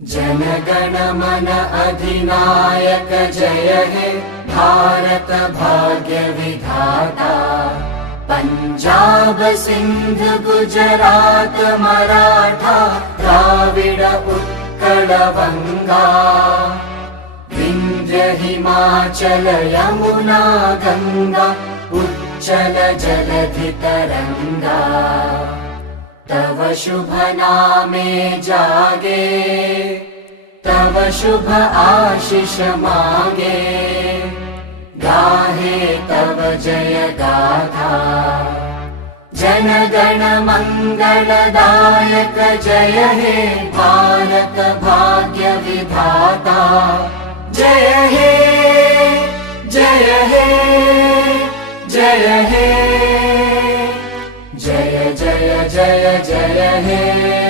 जनगण मन अधिनायक जय हे भारत भाग्य विधाता। पंजाब सिंध गुजरात मराठा द्राविड उत्कल बंगा। विंध्य हिमाचल यमुना गंगा उच्चल जलधि तरंगा। तव शुभ नामे जागे तव शुभ आशीष मांगे। गाहे तव जय गाथा जन गण मंगलदायक जय हे भारत भाग्य विधाता। जय हे जय हे जय हे जय जय जय जय हे।